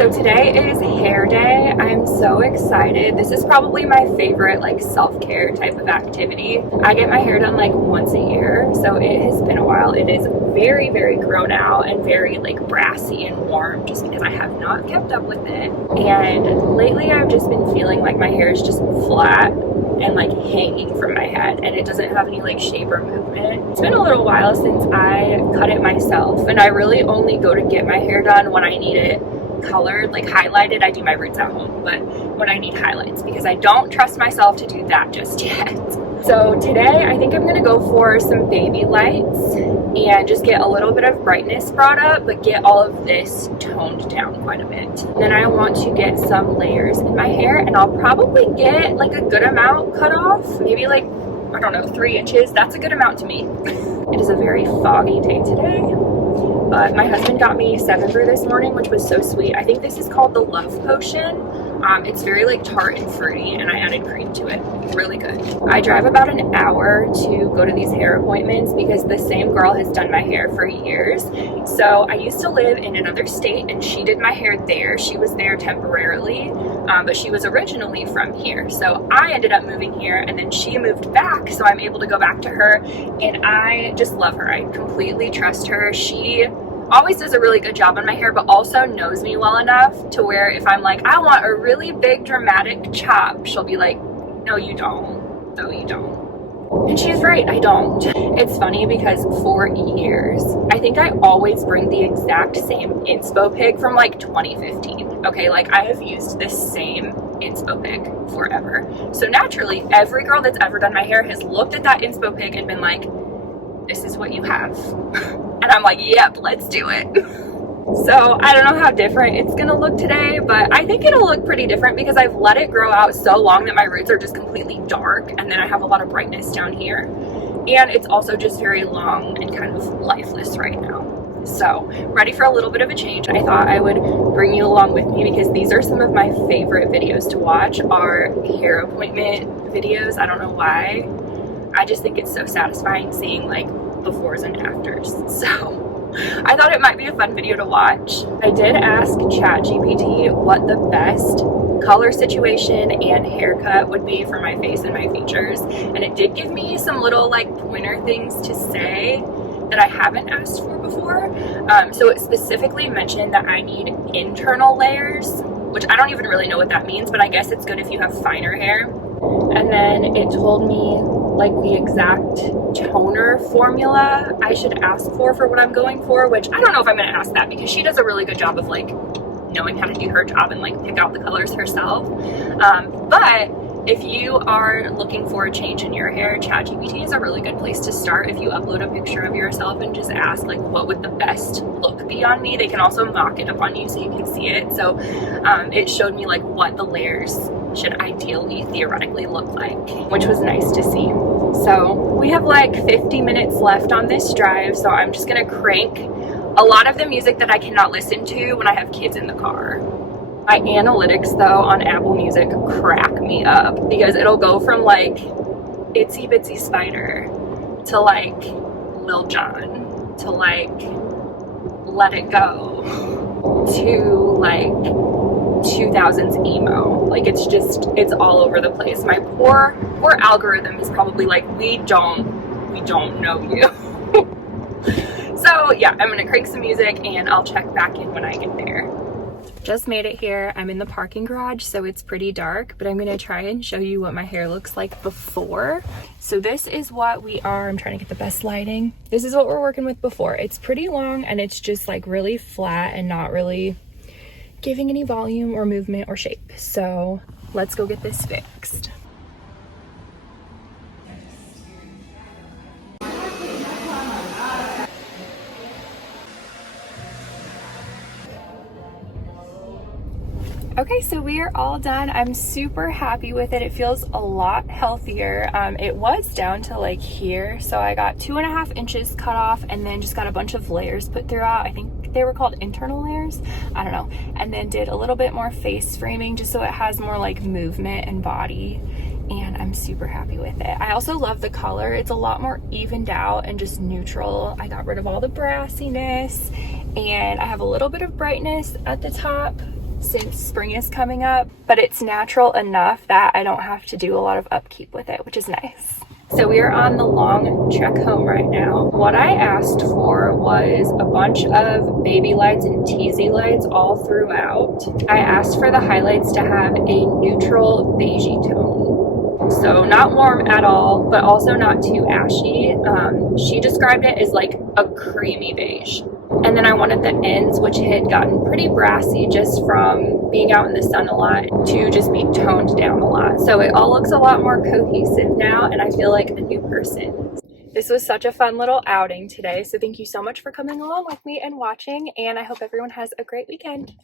So today is hair day. I'm so excited. This is probably my favorite like self-care type of activity. I get my hair done like once a year, so it has been a while. It is very, very grown out and very like brassy and warm just because I have not kept up with it. And lately I've just been feeling like my hair is just flat and like hanging from my head, and it doesn't have any like shape or movement. It's been a little while since I cut it myself, and I really only go to get my hair done when I need it colored, like highlighted. I do my roots at home, but when I need highlights, because I don't trust myself to do that just yet. So today I think I'm gonna go for some Babylights and just get a little bit of brightness brought up, but get all of this toned down quite a bit. Then I want to get some layers in my hair, and I'll probably get like a good amount cut off, maybe like, I don't know, 3 inches. That's a good amount to me. It is a very foggy day today. But my husband got me 7 Brew this morning, which was so sweet. I think this is called the Love Potion. It's very like tart and fruity, and I added cream to it. Really good. I drive about an hour to go to these hair appointments because the same girl has done my hair for years. So I used to live in another state, and she did my hair there. She was there temporarily, but she was originally from here. So I ended up moving here, and then she moved back, so I'm able to go back to her, and I just love her. I completely trust her. She always does a really good job on my hair, but also knows me well enough to where if I'm like, I want a really big dramatic chop, she'll be like, no you don't, no you don't. And she's right, I don't. It's funny because for years, I think I always bring the exact same inspo pic from like 2015. Okay, like I have used this same inspo pic forever. So naturally, every girl that's ever done my hair has looked at that inspo pic and been like, this is what you have. And I'm like, yep, let's do it. So I don't know how different it's gonna look today, but I think it'll look pretty different because I've let it grow out so long that my roots are just completely dark, and then I have a lot of brightness down here. And it's also just very long and kind of lifeless right now. So ready for a little bit of a change. I thought I would bring you along with me because these are some of my favorite videos to watch, are hair appointment videos. I don't know why. I just think it's so satisfying seeing like befores and afters. So I thought it might be a fun video to watch. I did ask ChatGPT what the best color situation and haircut would be for my face and my features, and it did give me some little like pointer things to say that I haven't asked for before. So it specifically mentioned that I need internal layers, which I don't even really know what that means, but I guess it's good if you have finer hair. And then it told me like the exact toner formula I should ask for what I'm going for, which I don't know if I'm gonna ask that because she does a really good job of like knowing how to do her job and like pick out the colors herself. But if you are looking for a change in your hair, ChatGPT is a really good place to start. If you upload a picture of yourself and just ask like, what would the best look be on me? They can also mock it up on you so you can see it. So it showed me like what the layers should ideally theoretically look like, which was nice to see. So we have like 50 minutes left on this drive, so I'm just gonna crank a lot of the music that I cannot listen to when I have kids in the car. My analytics though on Apple Music crack me up because it'll go from like Itsy Bitsy Spider to like Lil Jon to like Let It Go to like 2000s emo. Like it's all over the place. My poor algorithm is probably like, we don't know you. So yeah, I'm gonna crank some music and I'll check back in when I get there. Just made it here. I'm in the parking garage, so it's pretty dark, but I'm gonna try and show you what my hair looks like before. So this is what I'm trying to get the best lighting. This is what we're working with before. It's pretty long and it's just like really flat and not really giving any volume or movement or shape. So let's go get this fixed. Okay, so we are all done. I'm super happy with it. It feels a lot healthier. It was down to like here, so I got 2.5 inches cut off and then just got a bunch of layers put throughout. I think they were called internal layers, I don't know. And then did a little bit more face framing just so it has more like movement and body, and I'm super happy with it. I also love the color. It's a lot more evened out and just neutral. I got rid of all the brassiness and I have a little bit of brightness at the top since spring is coming up, but it's natural enough that I don't have to do a lot of upkeep with it, which is nice. So we are on the long trek home right now. What I asked for was a bunch of baby lights and teasy lights all throughout. I asked for the highlights to have a neutral beigey tone. So not warm at all, but also not too ashy. She described it as like a creamy beige. And then I wanted the ends, which had gotten pretty brassy just from being out in the sun a lot, to just be toned down a lot. So it all looks a lot more cohesive now, and I feel like a new person. This was such a fun little outing today, so thank you so much for coming along with me and watching, and I hope everyone has a great weekend.